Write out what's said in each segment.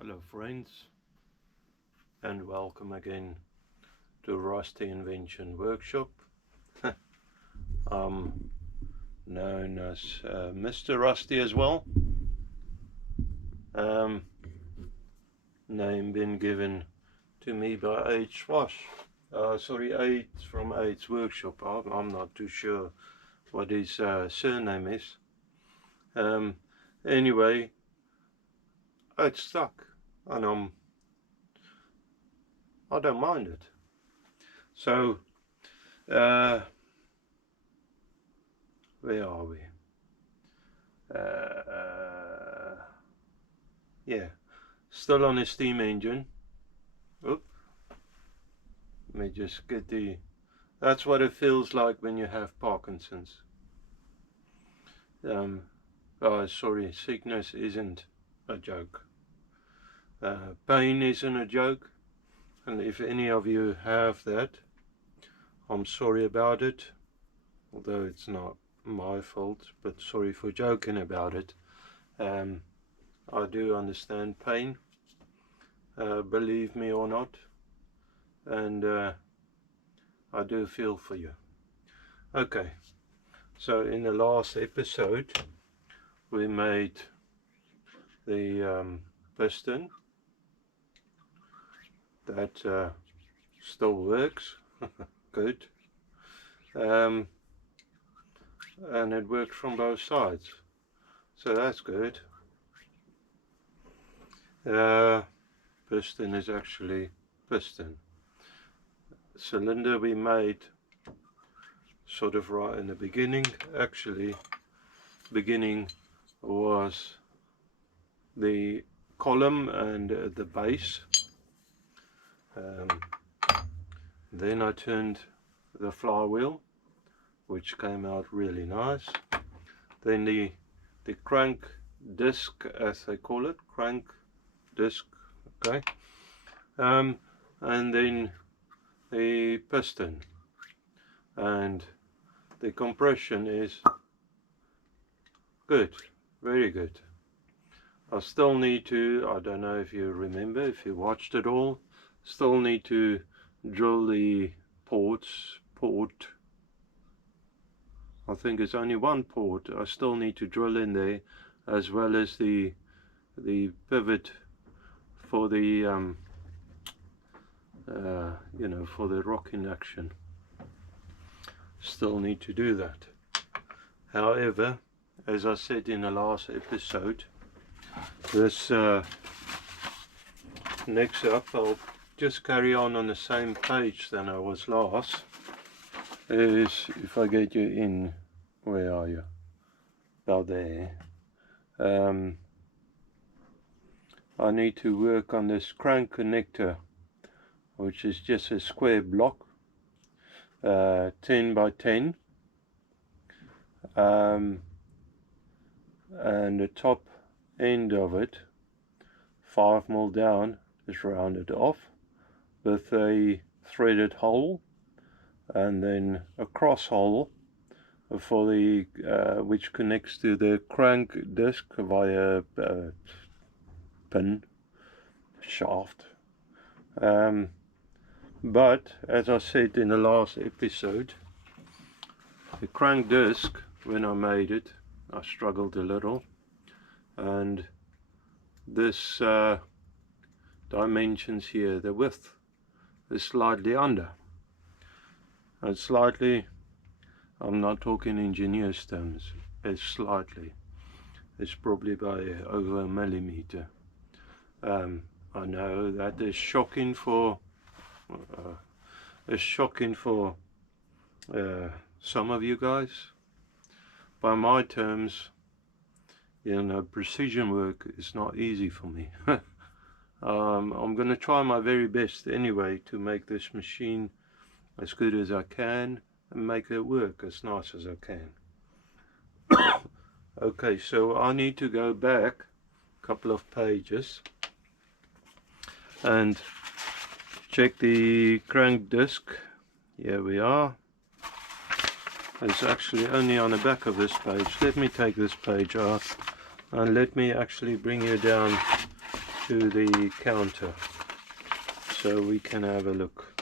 Hello friends, and welcome again to Rusty Invention Workshop. I'm known as Mr. Rusty as well. Name been given to me by H. Wash. H from H's Workshop. I'm not too sure what his surname is. Anyway, it's stuck, and I don't mind it. So, where are we? Yeah, still on a steam engine. Oop. Let me just get that's what it feels like when you have Parkinson's. Sorry, sickness isn't a joke. Pain isn't a joke. And if any of you have that, I'm sorry about it, although it's not my fault, but sorry for joking about it. I do understand pain, believe me or not, and I do feel for you. Okay, so in the last episode we made the piston that still works. Good. And it works from both sides, so that's good. Piston is actually piston. Cylinder we made sort of right in the beginning. Actually, beginning was the column and the base. Then I turned the flywheel, which came out really nice. Then the crank disc, as they call it, crank disc, okay. And then the piston, and the compression is good, very good. I still need to, I don't know if you remember, if you watched it all, still need to drill the port. I think it's only one port. I still need to drill in there, as well as the pivot for the you know, for the rocking action. Still need to do that. However, as I said in the last episode, this next up, I'll just carry on the same page than I was last. Is if I get you in, where are you? About there. I need to work on this crank connector, which is just a square block, 10 by 10, and the top end of it, 5mm down, is rounded off with a threaded hole, and then a cross hole for the which connects to the crank disc via pin shaft. But as I said in the last episode, the crank disc, when I made it, I struggled a little, and this dimensions here, the width is slightly under. And slightly, I'm not talking engineer's terms, it's slightly. It's probably by over a millimeter. I know that is shocking for some of you guys. By my terms, you know, precision work is not easy for me. I'm going to try my very best anyway to make this machine as good as I can and make it work as nice as I can. Okay, so I need to go back a couple of pages and check the crank disc. Here we are. It's actually only on the back of this page. Let me take this page out and let me actually bring you down to the counter so we can have a look.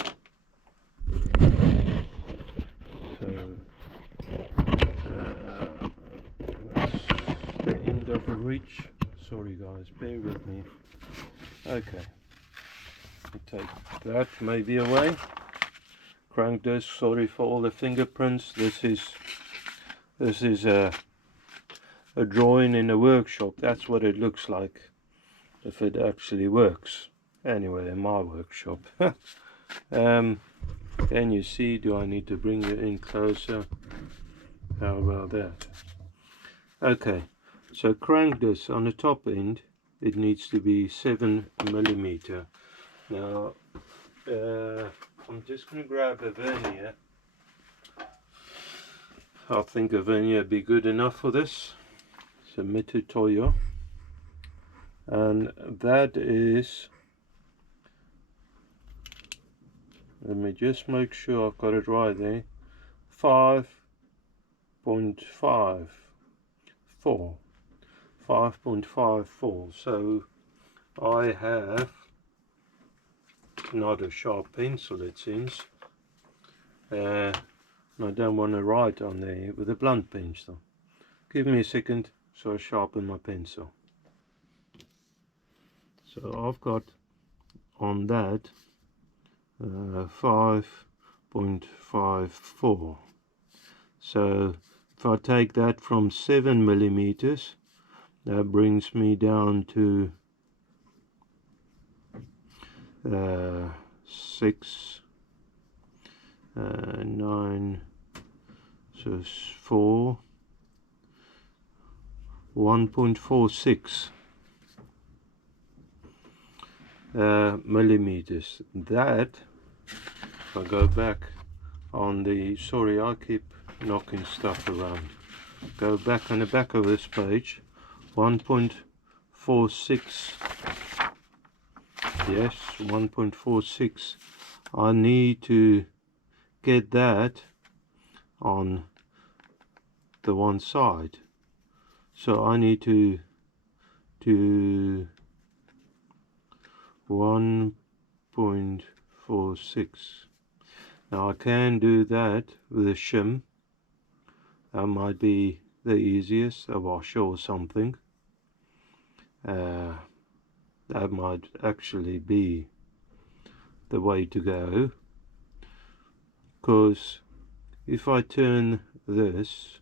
So that's the end of the reach. Sorry guys, bear with me. Okay, take that maybe away. Crank disc, sorry for all the fingerprints. This is a drawing in a workshop. That's what it looks like if it actually works. Anyway, in my workshop. Can you see? Do I need to bring you in closer? How about that? Okay, so crank disc on the top end, it needs to be 7mm. Now I'm just going to grab a vernier. I think a vernier would be good enough for this. It's a Mitutoyo, and that is, let me just make sure I've got it right there, 5.54. 5.54. So I have not a sharp pencil, it seems, and I don't want to write on there with a blunt pencil. Give me a second so I sharpen my pencil. So I've got on that 5.54. so if I take that from 7mm, that brings me down to 6, 9, so it's 4, 1.46 millimeters. That, if I go back on the, sorry I keep knocking stuff around, go back on the back of this page, 1.46, yes, 1.46. I need to get that on the one side, so I need to 1.46. now I can do that with a shim. That might be the easiest, a washer or something. That might actually be the way to go, because if I turn this,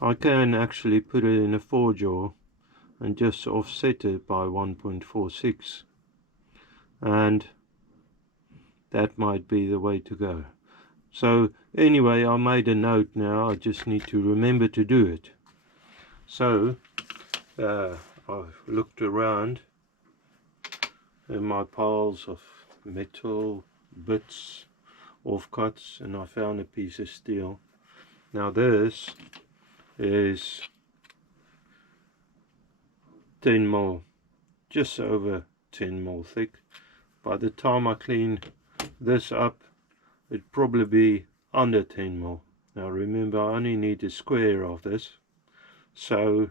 I can actually put it in a 4-jaw and just offset it by 1.46, and that might be the way to go. So anyway, I made a note now, I just need to remember to do it. So I've looked around in my piles of metal bits, offcuts, and I found a piece of steel. Now this is 10mm, just over 10mm thick. By the time I clean this up, it'd probably be under 10mm. Now remember, I only need a square of this, so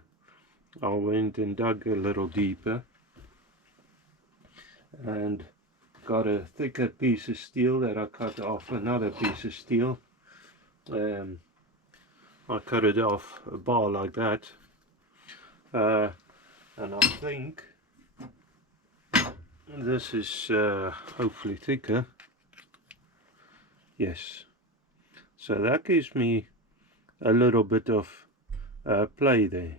I went and dug a little deeper and got a thicker piece of steel that I cut off another piece of steel. I cut it off a bar like that, and I think this is hopefully thicker. Yes, so that gives me a little bit of play there.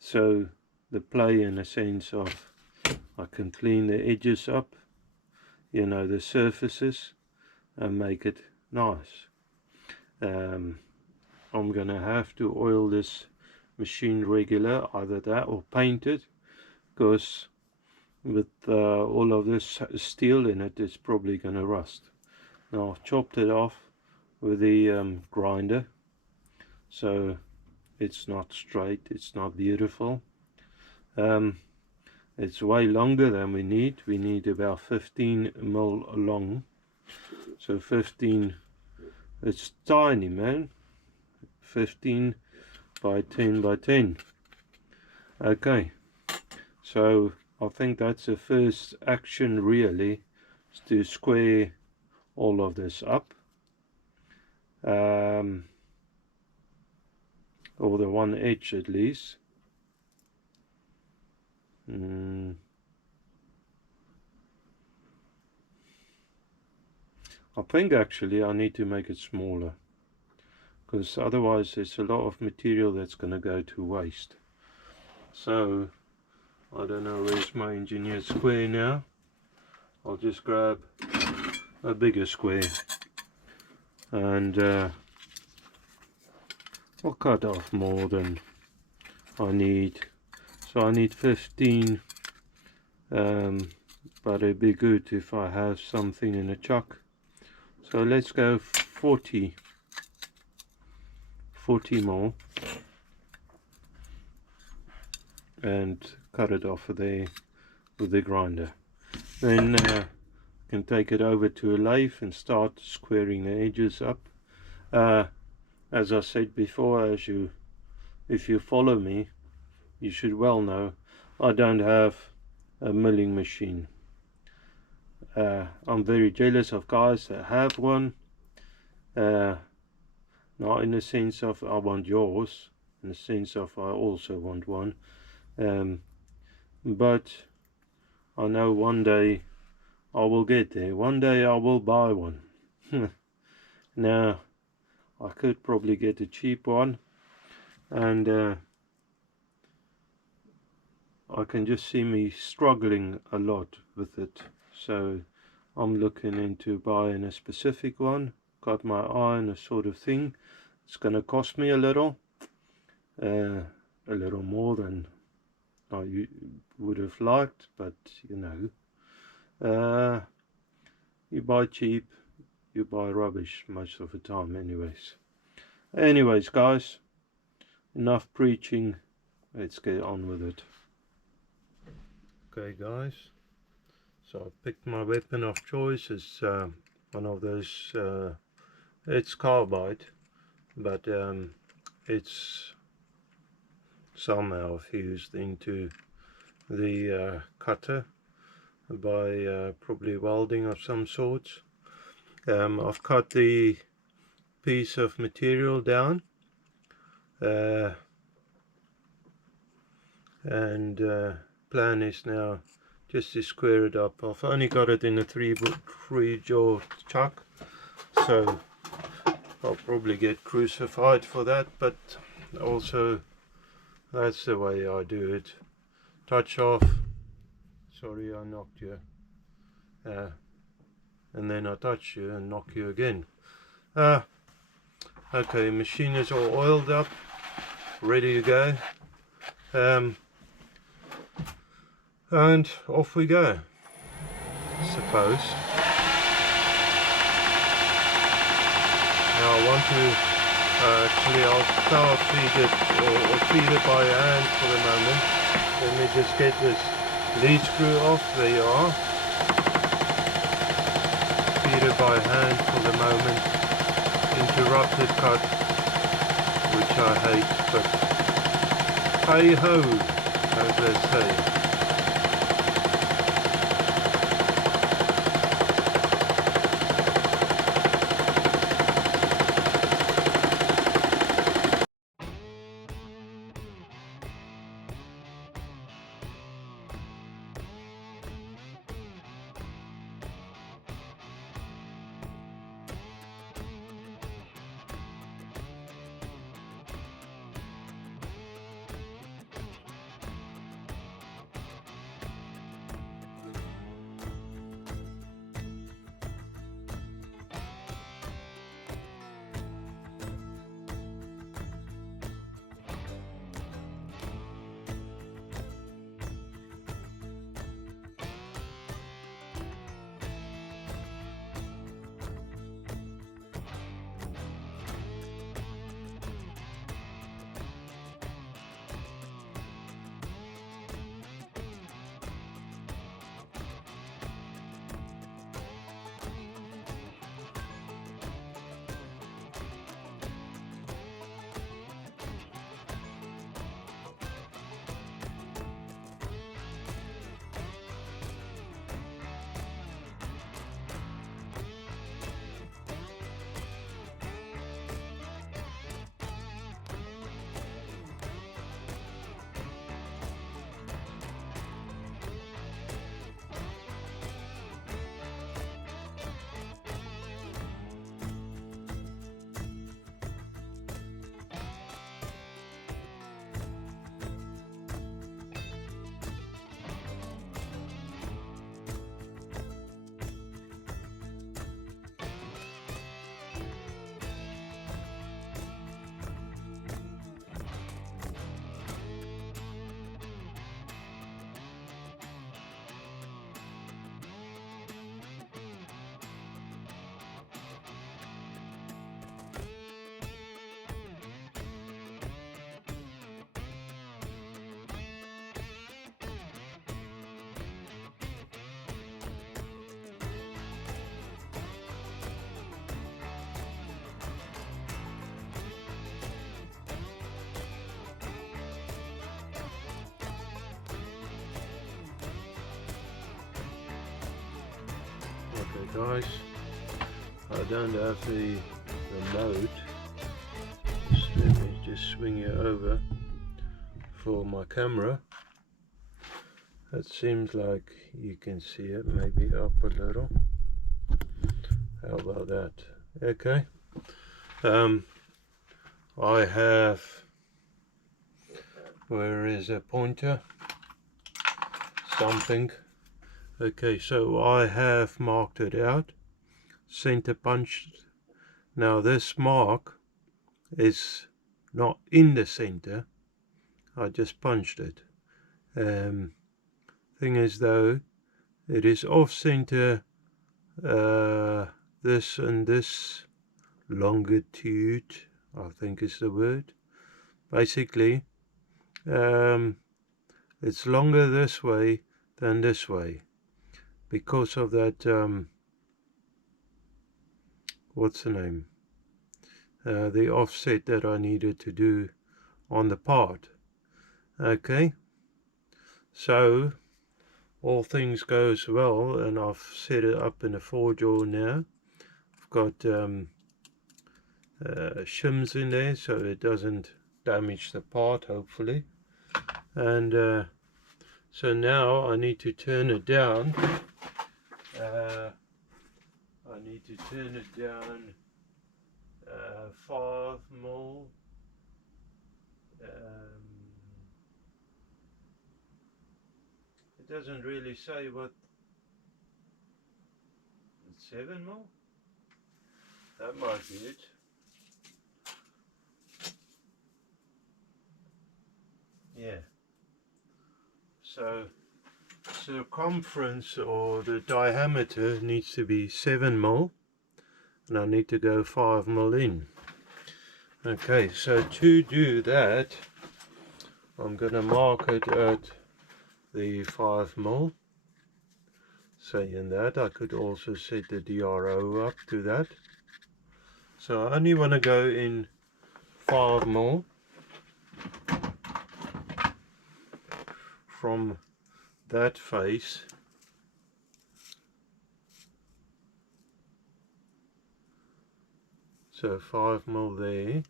So the play in a sense of I can clean the edges up, you know, the surfaces, and make it nice. I'm gonna have to oil this machine regular, either that or paint it, because with all of this steel in it, it's probably gonna rust. Now I've chopped it off with the grinder, so it's not straight, it's not beautiful. It's way longer than we need. We need about 15mm long, so 15, it's tiny, man. 15 by 10 by 10. Okay, so I think that's the first action really, is to square all of this up, or the one edge at least. I think actually I need to make it smaller, because otherwise there's a lot of material that's going to go to waste. So I don't know, where's my engineer square now. I'll just grab a bigger square and I'll cut off more than I need. So I need 15, but it'd be good if I have something in a chuck. So let's go 40 more and cut it off of there with the grinder. Then can take it over to a lathe and start squaring the edges up. As I said before, if you follow me, you should well know I don't have a milling machine. I'm very jealous of guys that have one. Not in the sense of I want yours, in the sense of I also want one. But I know one day I will get there. One day I will buy one. Now, I could probably get a cheap one, and I can just see me struggling a lot with it. So I'm looking into buying a specific one. Got my eye on a sort of thing. It's going to cost me a little more than I would have liked, but you know, you buy cheap, you buy rubbish most of the time anyways guys, enough preaching, let's get on with it. Okay guys, so I picked my weapon of choice. It's one of those, it's carbide, but it's somehow fused into the cutter by probably welding of some sort. I've cut the piece of material down, and plan is now just to square it up. I've only got it in a three jaw chuck, so I'll probably get crucified for that, but also that's the way I do it. Touch off, sorry I knocked you, and then I touch you and knock you again. Okay, machine is all oiled up, ready to go, and off we go, I suppose. Now I want to actually I'll power feed it or feed it by hand for the moment. Let me just get this lead screw off. There you are. Feed it by hand for the moment. Interrupted cut, which I hate, but hey ho, as they say. guys. I don't have the remote. Let me just swing it over for my camera. It seems like you can see it, maybe up a little. How about that? Okay. I have, where is a pointer? Something. Okay, so I have marked it out, center punched. Now this mark is not in the center, I just punched it. Thing is though, it is off center, this and this longitude, I think is the word. Basically, it's longer this way than this way because of that, what's the name? The offset that I needed to do on the part. Okay, so all things goes well, and I've set it up in a 4-jaw now. I've got shims in there so it doesn't damage the part, hopefully. And so now I need to turn it down. I need to turn it down 5 mil. It doesn't really say what. It's 7 mil? That might be it. Yeah. So circumference, or the diameter, needs to be 7 mil, and I need to go 5 mil in. Okay, so to do that, I'm going to mark it at the 5 mil. Saying that, I could also set the DRO up to that. So I only want to go in 5 mil from that face. So 5 mil there,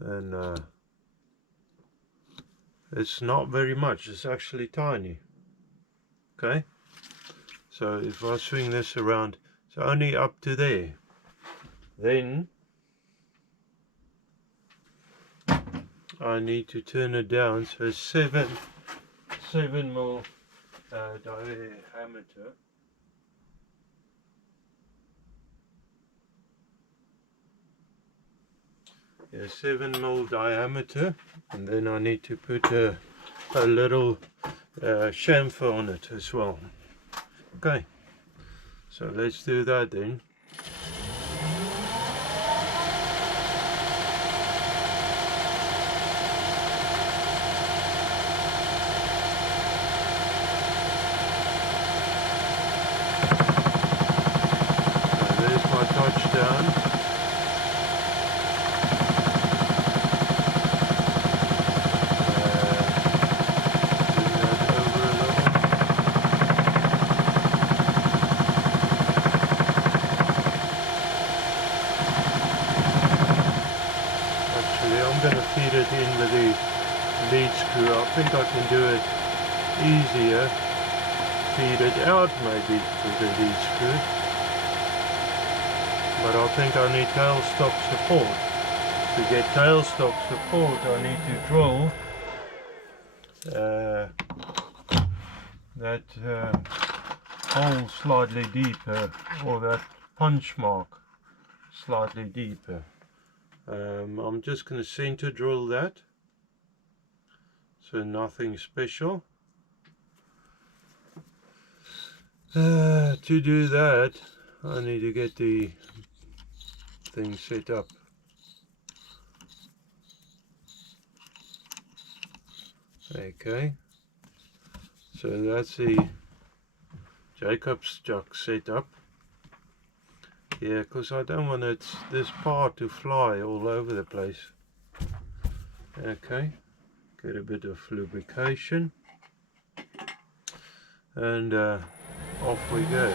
and it's not very much, it's actually tiny. Okay, so if I swing this around, it's only up to there. Then I need to turn it down, so 7 mil diameter. Yeah, 7 mil diameter, and then I need to put a little chamfer on it as well. Okay, so let's do that then. So there's my touchdown. I'm going to feed it in with the lead screw. I think I can do it easier. Feed it out maybe with the lead screw. But I think I need tailstock support. To get tailstock support, I need to drill that hole slightly deeper, or that punch mark slightly deeper. I'm just going to center drill that, so nothing special. To do that, I need to get the thing set up. Okay, so that's the Jacob's chuck set up. Yeah, because I don't want this part to fly all over the place. Okay, get a bit of lubrication, and off we go.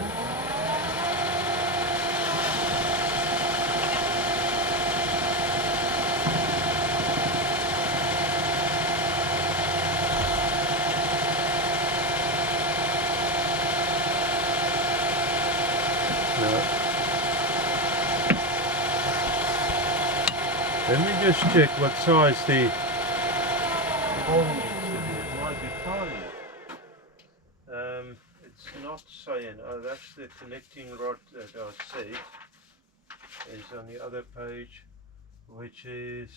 Let me just check what size the hole needs to be. It might be tiny. It's not saying. Oh, that's the connecting rod that I said is on the other page, which is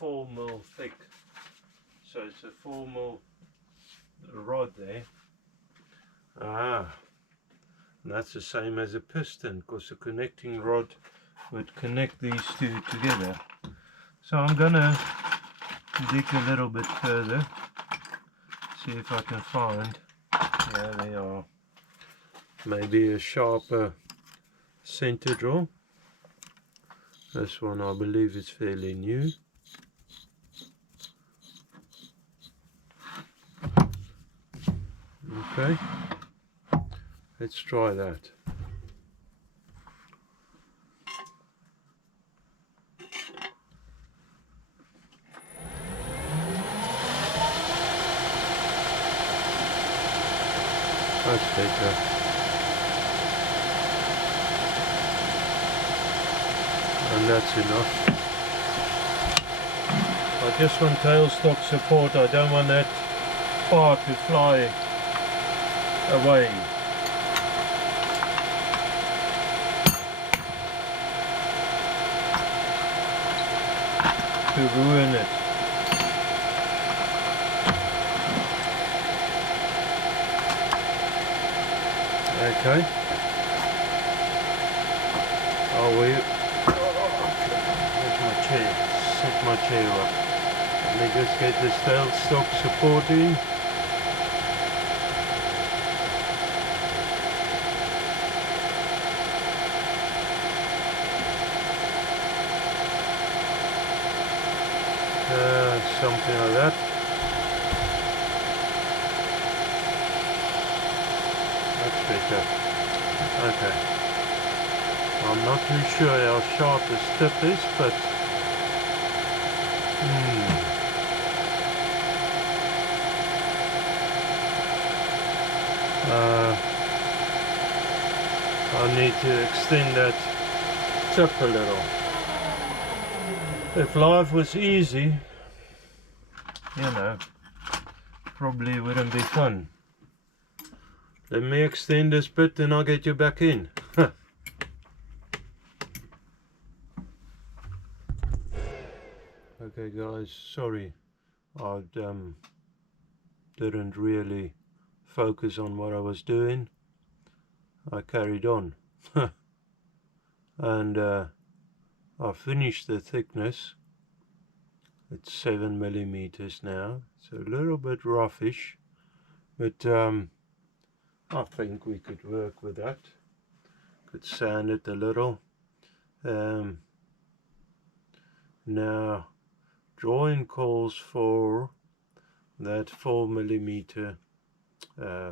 4mm thick. So it's a 4mm rod there. And that's the same as a piston, because the connecting rod would connect these two together. So I'm gonna dig a little bit further, see if I can find, yeah, they are, maybe a sharper center draw. This one I believe is fairly new. Okay, let's try that. That's better. And that's enough. I just want tailstock support. I don't want that part to fly away. To ruin it. Okay. Where's my chair? Set my chair up. Let me just get this tailstock support in. Something like that. That's better. Okay. I'm not too sure how sharp this tip is, but I need to extend that tip a little. If life was easy, you know, probably wouldn't be fun. Let me extend this bit and I'll get you back in. Okay guys, sorry, I didn't really focus on what I was doing. I carried on. And I finished the thickness. It's 7mm now. It's a little bit roughish, but I think we could work with that. Could sand it a little. Now, drawing calls for that 4mm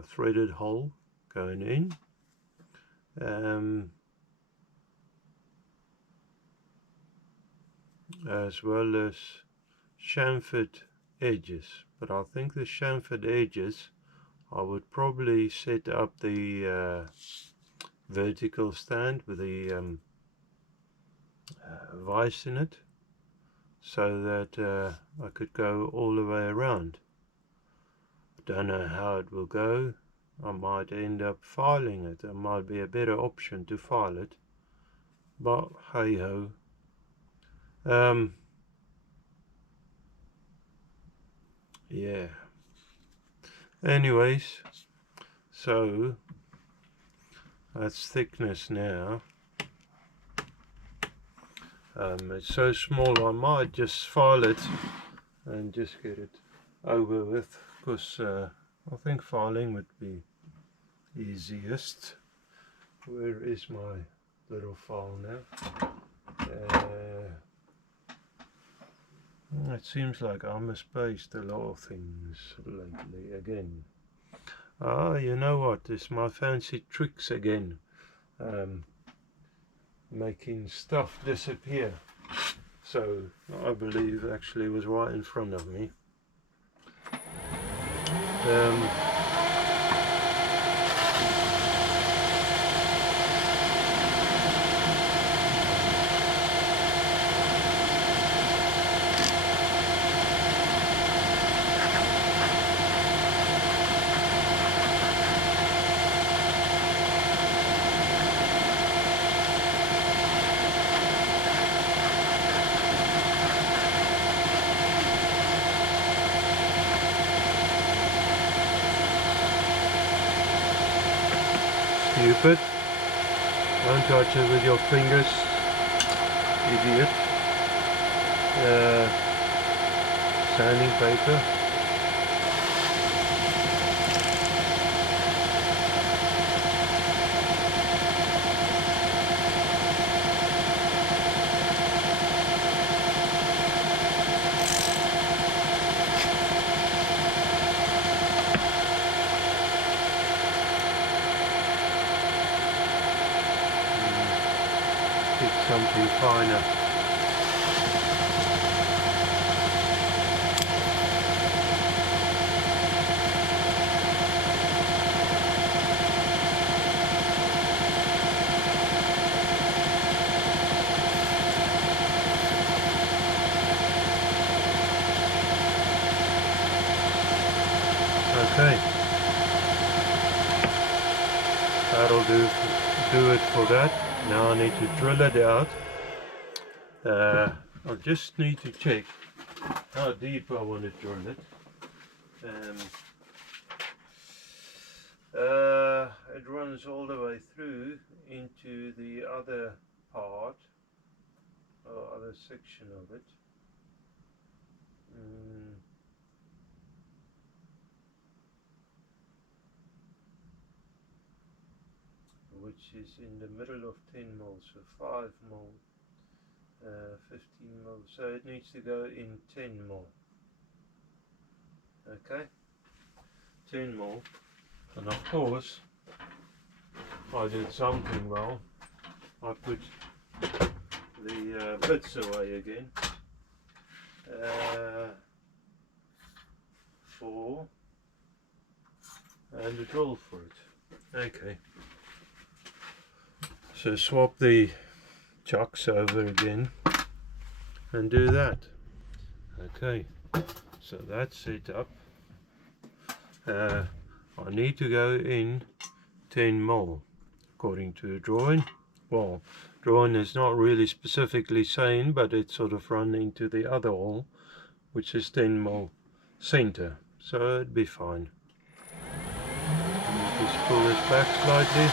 threaded hole going in. As well as chamfered edges, but I think the chamfered edges I would probably set up the vertical stand with the vise in it, so that I could go all the way around. I don't know how it will go. I might end up filing it. It might be a better option to file it, but hey ho. Yeah. Anyways, so that's thickness now. It's so small I might just file it and just get it over with, because I think filing would be easiest. Where is my little file now? It seems like I misplaced a lot of things lately again. You know what? It's my fancy tricks again. Making stuff disappear. So I believe actually was right in front of me. stupid. Don't touch it with your fingers, idiot. Sanding paper. Pick something finer. Okay, that'll do it for that. Now I need to drill it out. I just need to check how deep I want to drill it. It runs all the way through into the other part, or other section of it. Which is in the middle of 10 mil, so 5 mil, 15 mil, so it needs to go in 10 mil. Okay, 10 mil, and of course I did something well. I put the bits away again and a drill for it. Okay. So swap the chucks over again and do that. Okay, so that's set up. I need to go in 10 mil according to the drawing. Well, drawing is not really specifically saying, but it's sort of run into the other hole, which is 10 mil center, so it'd be fine. Just pull this back slightly.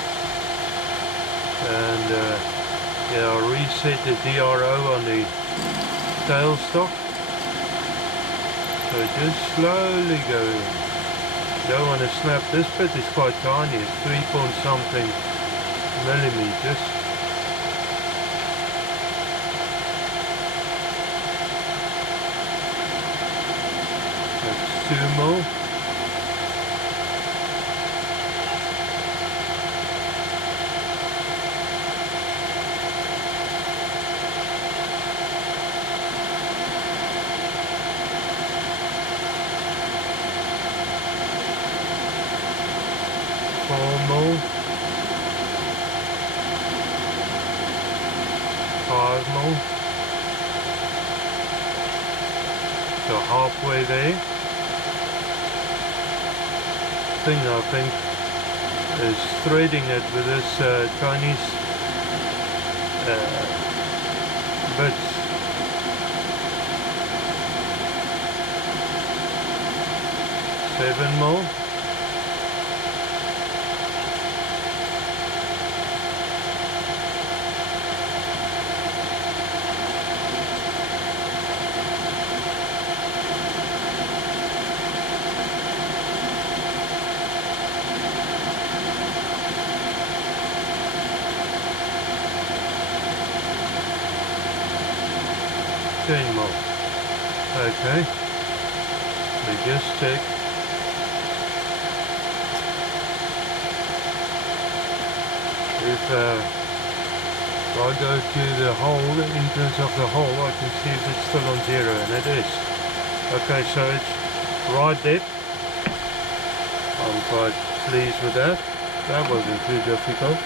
And yeah, I'll reset the DRO on the tailstock, so just slowly go in. You don't want to snap. This bit is quite tiny, it's 3 point something millimeters. That's 2 mil. Mil, 5 mil, so halfway there. Thing I think is threading it with this Chinese bits. 7 mil. Okay, we just check. If I go to the hole, the entrance of the hole, I can see if it's still on 0, and it is. Okay, so it's right there. I'm quite pleased with that. That wasn't too difficult.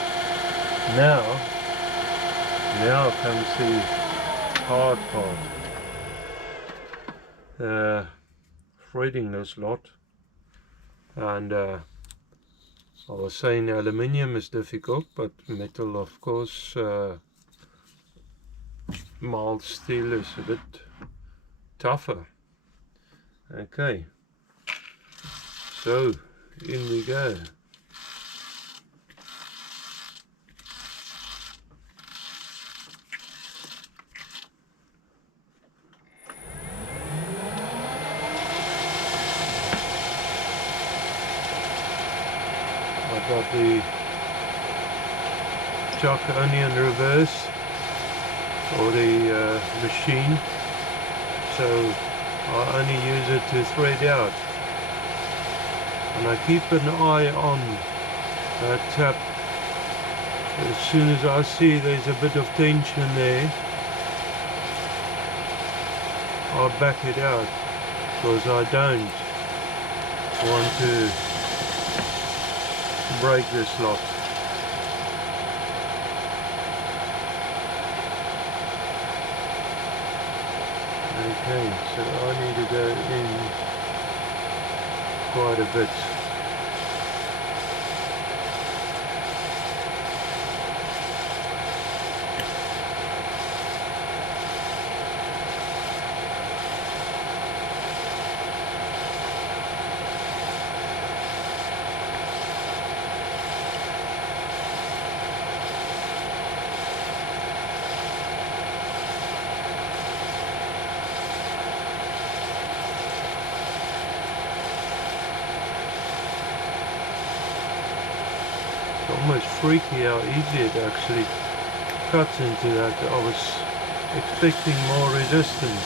Now comes the hard part. Threading this lot, and I was saying aluminium is difficult, but metal, of course, mild steel is a bit tougher. Okay, so in we go. got the chuck only in reverse, or the machine, so I only use it to thread out, and I keep an eye on that tap. As soon as I see there's a bit of tension there, I'll back it out, because I don't want to break this lot. Okay, so I need to go in quite a bit. Almost freaky how easy it actually cuts into that. I was expecting more resistance.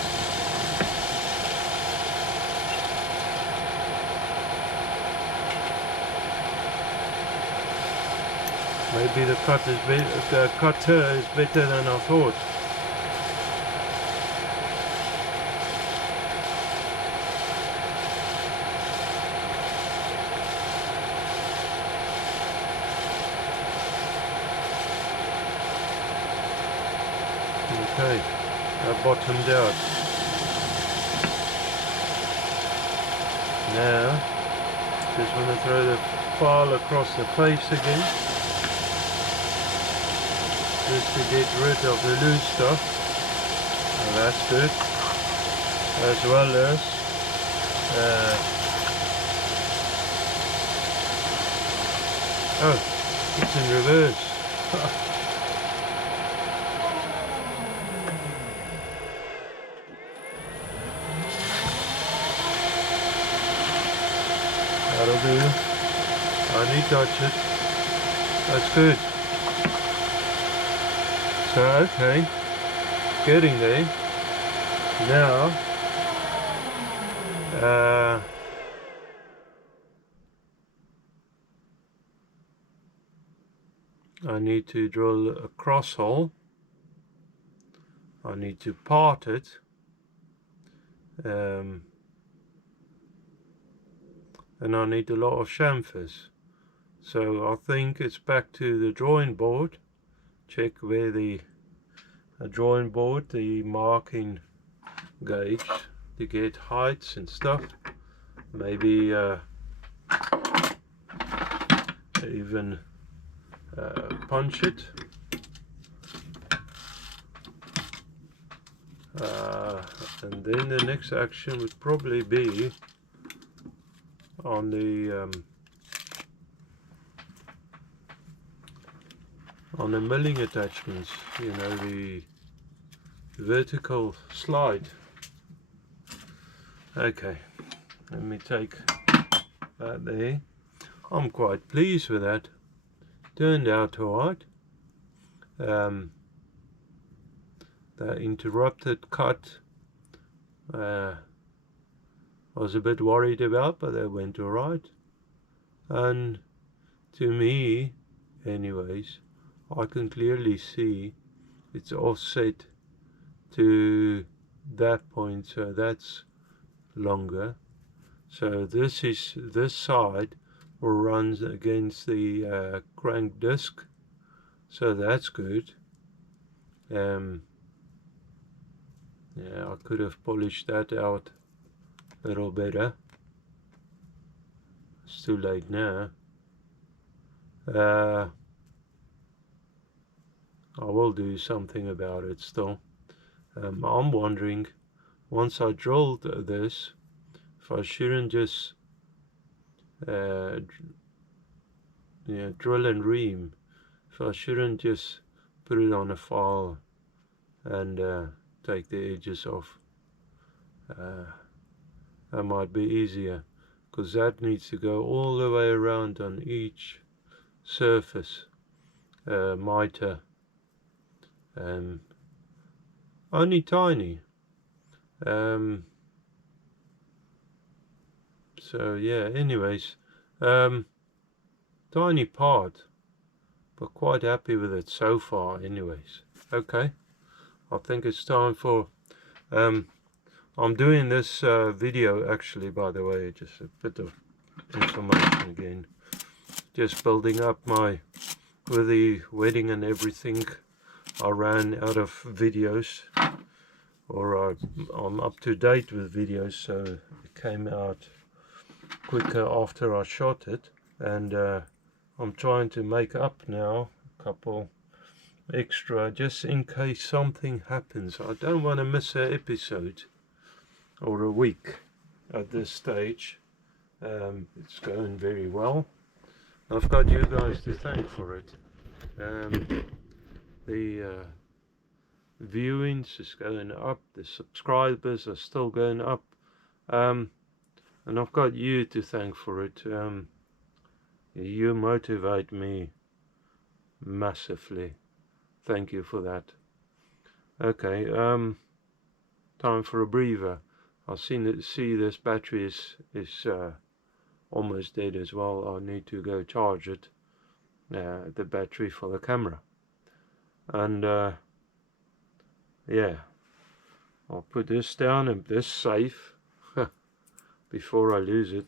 Maybe the cutter is better than I thought. Okay, I bottomed out. Now, just want to throw the file across the face again, just to get rid of the loose stuff. Well, that's good. As well as oh, it's in reverse. That'll do. I need to touch it. That's good. So, okay, getting there. Now, I need to drill a cross hole. I need to part it. And I need a lot of chamfers. So I think it's back to the drawing board. Check where the drawing board, the marking gauge to get heights and stuff. Maybe even punch it. And then the next action would probably be on the milling attachments, you know, the vertical slide. Okay, let me take that there. I'm quite pleased with that. Turned out alright. That interrupted cut I was a bit worried about, but they went alright. And to me, anyways, I can clearly see it's offset to that point, so that's longer. So this side will run against the crank disc, so that's good. Yeah, I could have polished that out a little better. It's too late now. I will do something about it still. I'm wondering, once I drilled this, if I shouldn't just drill and ream, if I shouldn't just put it on a file and take the edges off. That might be easier, because that needs to go all the way around on each surface mitre, only tiny. So yeah, anyways, tiny part, but quite happy with it so far anyways. Okay, I think it's time for I'm doing this video actually, by the way, just a bit of information again, just building up with the wedding and everything. I ran out of videos, or I'm up to date with videos, so it came out quicker after I shot it, and I'm trying to make up now a couple extra just in case something happens. I don't want to miss an episode or a week at this stage. It's going very well. I've got you guys to thank for it. The viewings is going up, the subscribers are still going up, and I've got you to thank for it. You motivate me massively. Thank you for that. Okay, time for a breather. I see this battery is almost dead as well. I need to go charge it, the battery for the camera, and yeah, I'll put this down and this safe before I lose it.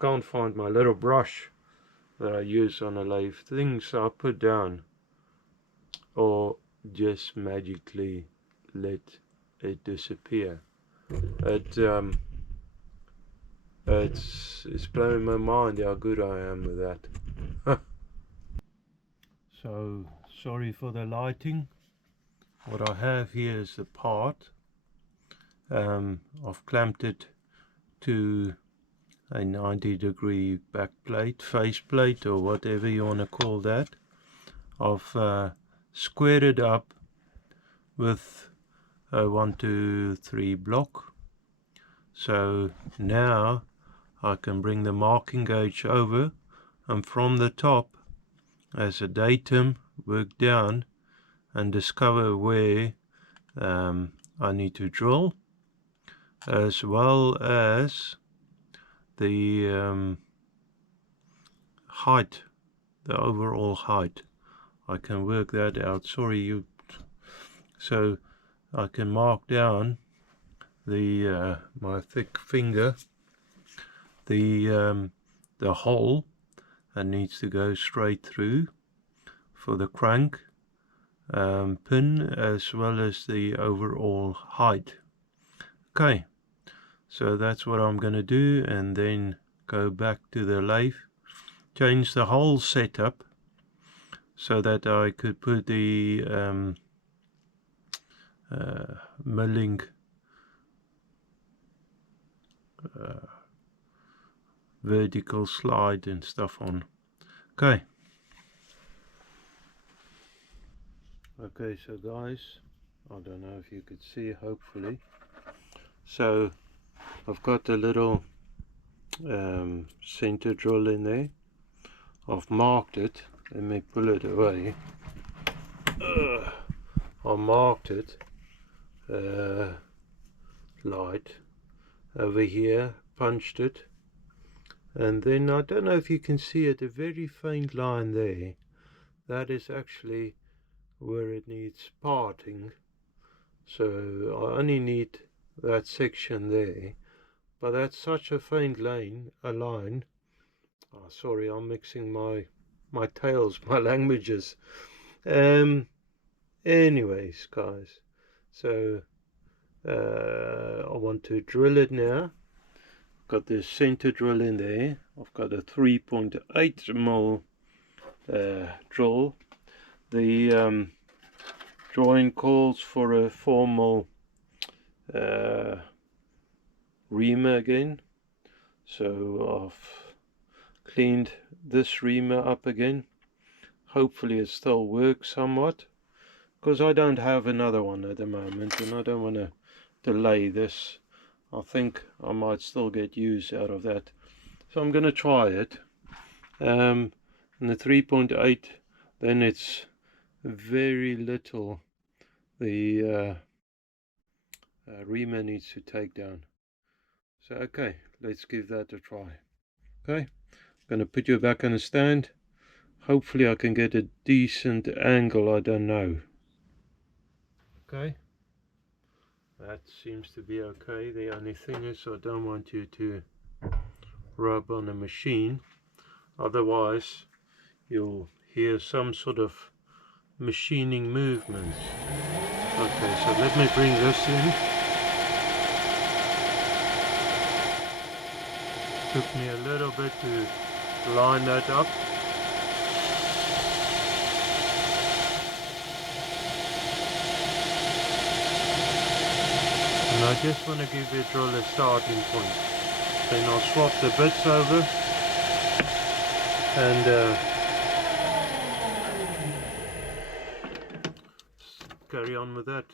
Can't find my little brush that I use on a lathe. Things I put down or just magically let it disappear. It's blowing my mind how good I am with that. So sorry for the lighting. What I have here is the part. I've clamped it to a 90-degree back plate, face plate, or whatever you want to call that. I've squared it up with a 1, 2, 3 block. So now I can bring the marking gauge over, and from the top as a datum work down and discover where I need to drill, as well as the height, the overall height. I can work that out. So I can mark down the my thick finger, the hole that needs to go straight through for the crank pin, as well as the overall height. Okay, so that's what I'm going to do, and then go back to the lathe, change the whole setup so that I could put the milling vertical slide and stuff on. Okay, so guys, I don't know if you could see, hopefully. So I've got a little center drill in there. I've marked it. Let me pull it away. I marked it light over here, punched it, and then I don't know if you can see it, a very faint line there. That is actually where it needs parting. So I only need that section there, but that's such a faint line. Oh, sorry, I'm mixing my tales, my languages. Anyways, guys, so I want to drill it now. Got this center drill in there. I've got a 3.8 mm drill. The drawing calls for a 4 mm reamer again, so I've cleaned this reamer up again. Hopefully it still works somewhat, because I don't have another one at the moment, and I don't want to delay this. I think I might still get use out of that, so I'm going to try it. and the 3.8, then it's very little the reamer needs to take down. So okay, let's give that a try. Okay, I'm going to put you back on the stand. Hopefully I can get a decent angle, I don't know. Okay, that seems to be okay. The only thing is I don't want you to rub on the machine, otherwise you'll hear some sort of machining movements. Okay, so let me bring this in. Took me a little bit to line that up. And I just want to give the drill a starting point. Then I'll swap the bits over and carry on with that.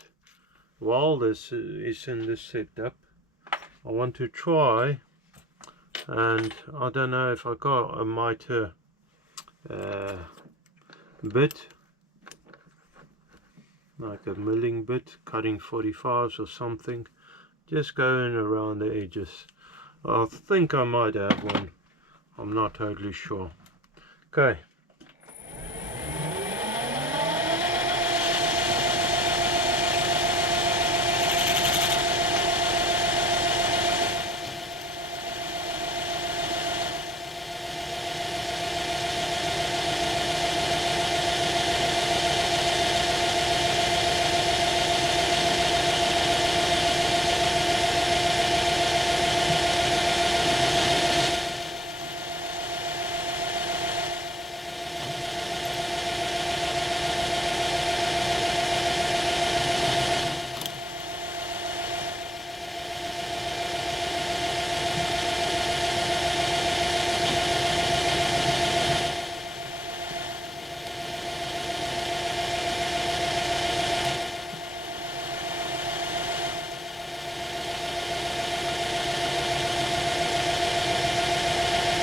While this is in this setup, I want to try, and I don't know if I got a mitre bit, like a milling bit, cutting 45s or something, just going around the edges. I think I might have one, I'm not totally sure. Okay.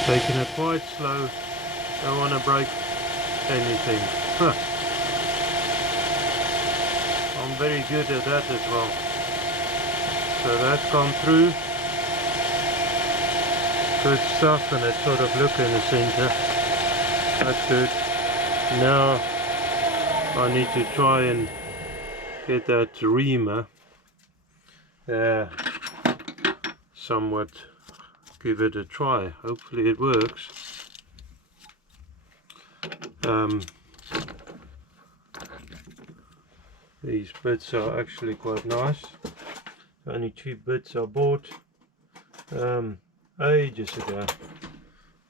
Taking it quite slow, don't want to break anything. I'm very good at that as well. So that's gone through. Good stuff, and it's sort of looking in the center. That's good. Now I need to try and get that reamer somewhat. Give it a try, hopefully it works. These bits are actually quite nice. Only 2 bits I bought ages ago.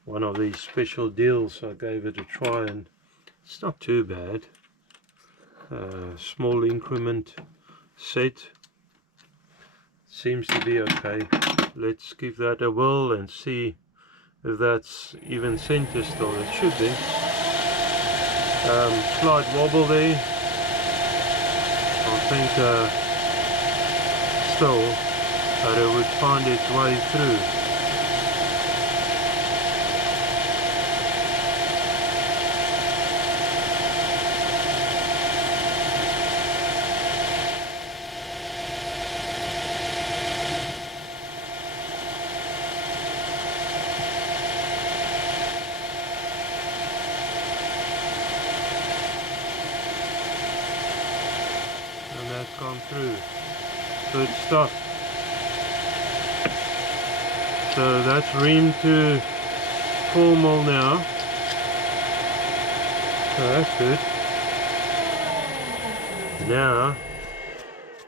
One of these special deals, I gave it a try and it's not too bad. Small increment set, seems to be okay. Let's give that a whirl and see if that's even center still. It should be. Slight wobble there. I think still that it would find its way through. Gone through. Good stuff. So that's reamed to formal now. So that's good. Now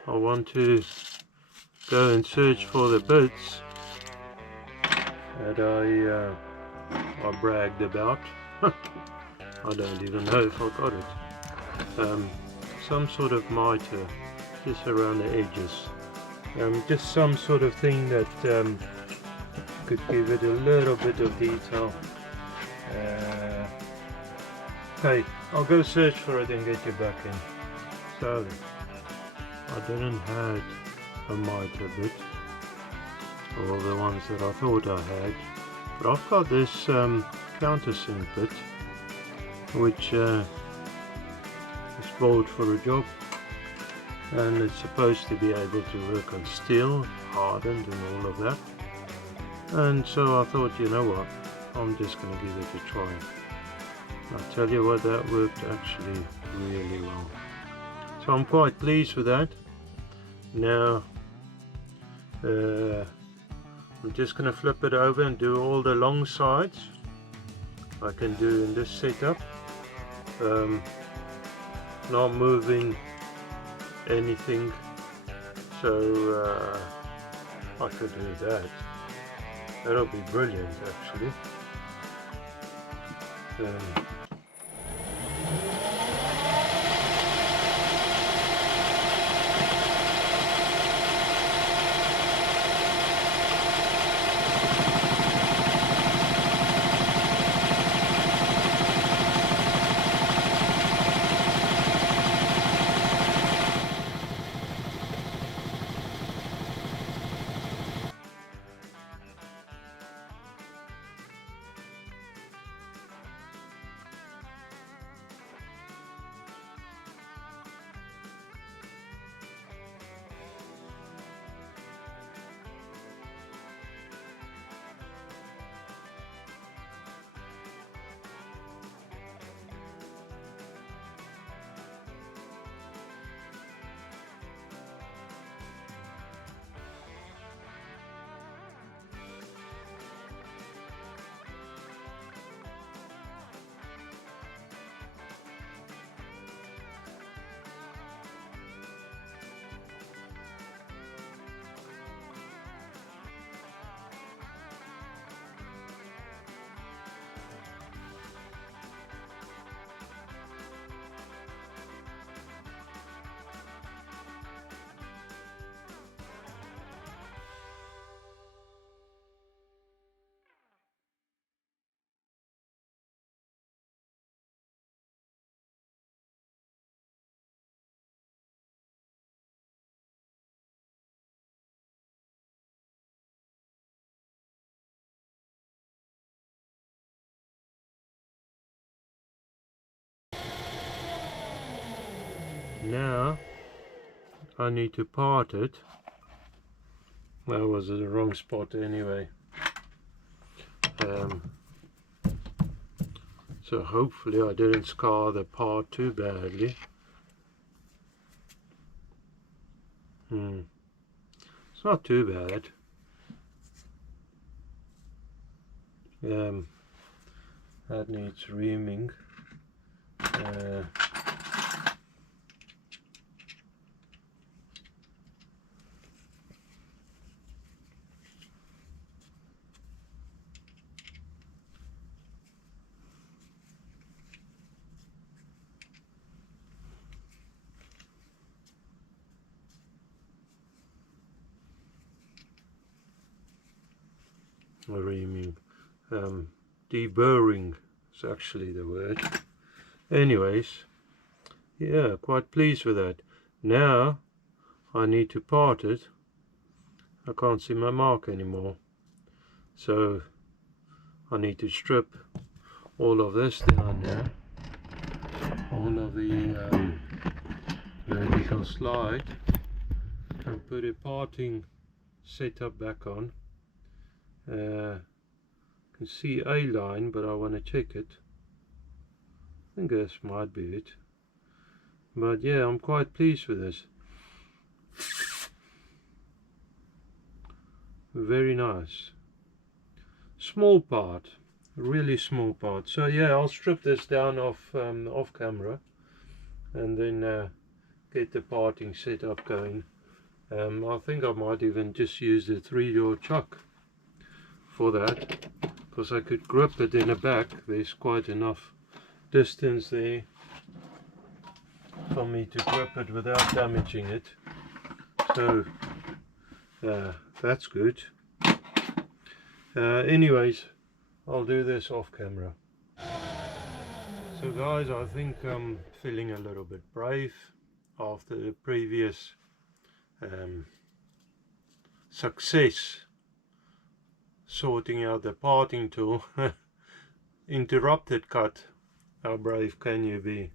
I want to go and search for the bits that I bragged about. I don't even know if I got it. Some sort of mitre just around the edges, just some sort of thing that could give it a little bit of detail. Okay, I'll go search for it and get you back in. So I didn't have a mitre bit, or the ones that I thought I had, but I've got this countersink bit which is bought for a job, and it's supposed to be able to work on steel, hardened and all of that. And so I thought, you know what, I'm just going to give it a try. I'll tell you what, that worked actually really well. So I'm quite pleased with that. Now I'm just going to flip it over and do all the long sides I can do in this setup. Not moving anything, so I could do that. That'll be brilliant actually. Now I need to part it. That was the wrong spot anyway. So hopefully I didn't scar the part too badly. It's not too bad. That needs reaming. Reaming, deburring is actually the word. Anyways, yeah, quite pleased with that. Now I need to part it. I can't see my mark anymore, so I need to strip all of this down there, all of the vertical slide, and put a parting setup back on. Can see a line, but I want to check it. I think this might be it. But yeah, I'm quite pleased with this. Very nice. Small part, really small part. So yeah, I'll strip this down off camera, and then get the parting setup going. I think I might even just use the 3-door chuck for that, because I could grip it in the back. There's quite enough distance there for me to grip it without damaging it, so that's good. Anyways, I'll do this off camera. So guys, I think I'm feeling a little bit brave after the previous success sorting out the parting tool. Interrupted cut How brave can you be?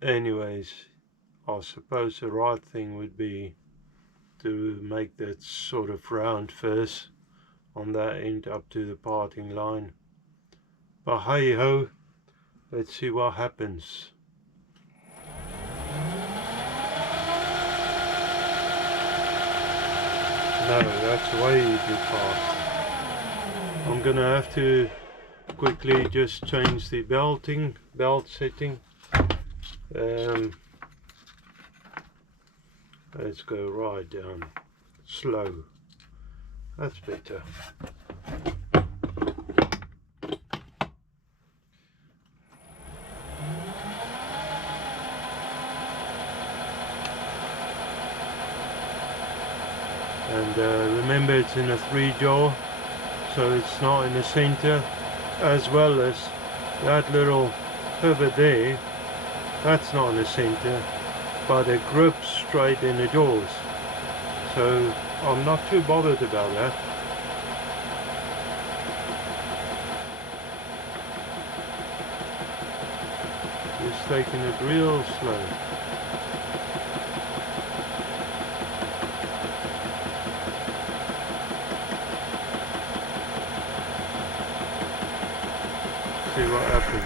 Anyways, I suppose the right thing would be to make that sort of round first on that end up to the parting line. But hey ho, let's see what happens. No, that's way too fast. I'm gonna have to quickly just change the belt setting. Let's go right down, slow. That's better. And remember, it's in a 3-jaw, so it's not in the center, as well as that little pivot there, that's not in the center, but it grips straight in the jaws. So I'm not too bothered about that. Just taking it real slow. See what happens.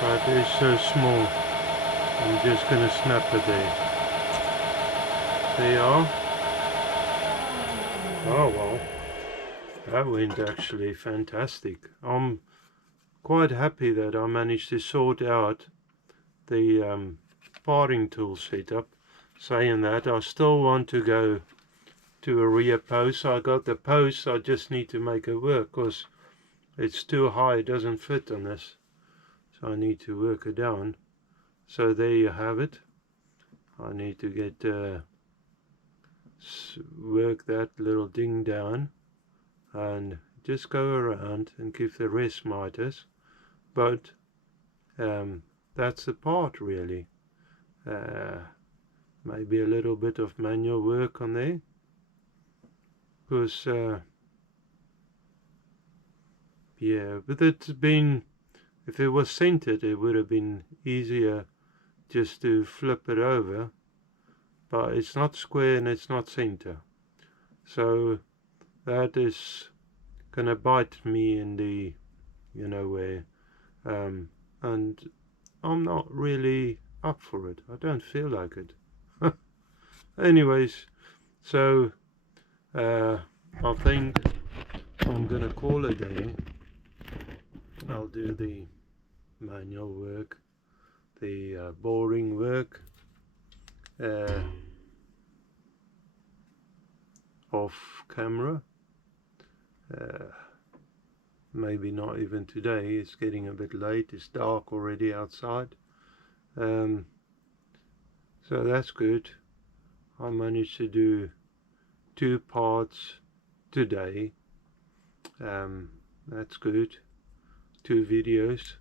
But it's so small, I'm just going to snap it there. There you are. Oh well, that went actually fantastic. I'm quite happy that I managed to sort out the parting tool setup. Saying that, I still want to go to a rear post. I got the post, I just need to make it work because it's too high, it doesn't fit on this. So I need to work it down. So there you have it. I need to get work that little ding down and just go around and give the rest miters. But that's the part really. Maybe a little bit of manual work on there, because yeah, but it's been, if it was centered it would have been easier just to flip it over, but it's not square and it's not center, so that is gonna bite me in the, you know where, and I'm not really up for it. I don't feel like it. Anyways, so I think I'm gonna call it there. I'll do the manual work, the boring work off camera. Maybe not even today, it's getting a bit late, it's dark already outside. So that's good. I managed to do 2 parts today. That's good. 2 videos.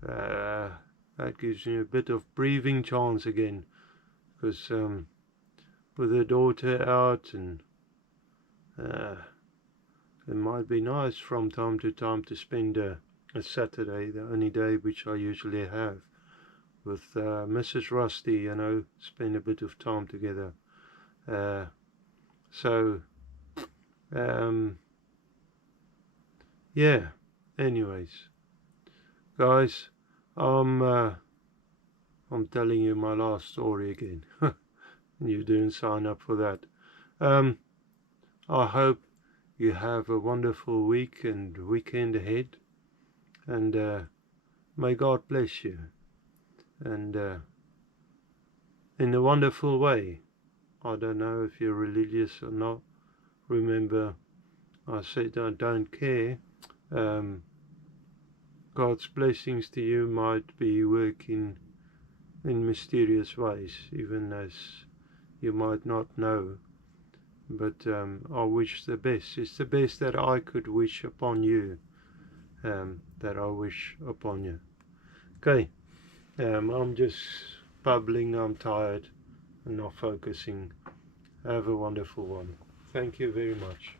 That gives me a bit of breathing chance again, because with the daughter out, and it might be nice from time to time to spend a Saturday, the only day which I usually have, with Mrs. Rusty, you know, spend a bit of time together. So yeah, anyways, guys, I'm telling you my last story again. You didn't sign up for that. I hope you have a wonderful week and weekend ahead, and may God bless you, and in a wonderful way. I don't know if you're religious or not. Remember, I said I don't care. God's blessings to you might be working in mysterious ways, even as you might not know. But I wish the best. It's the best that I could wish upon you, that I wish upon you. Okay, I'm just bubbling, I'm tired and not focusing. Have a wonderful one. Thank you very much.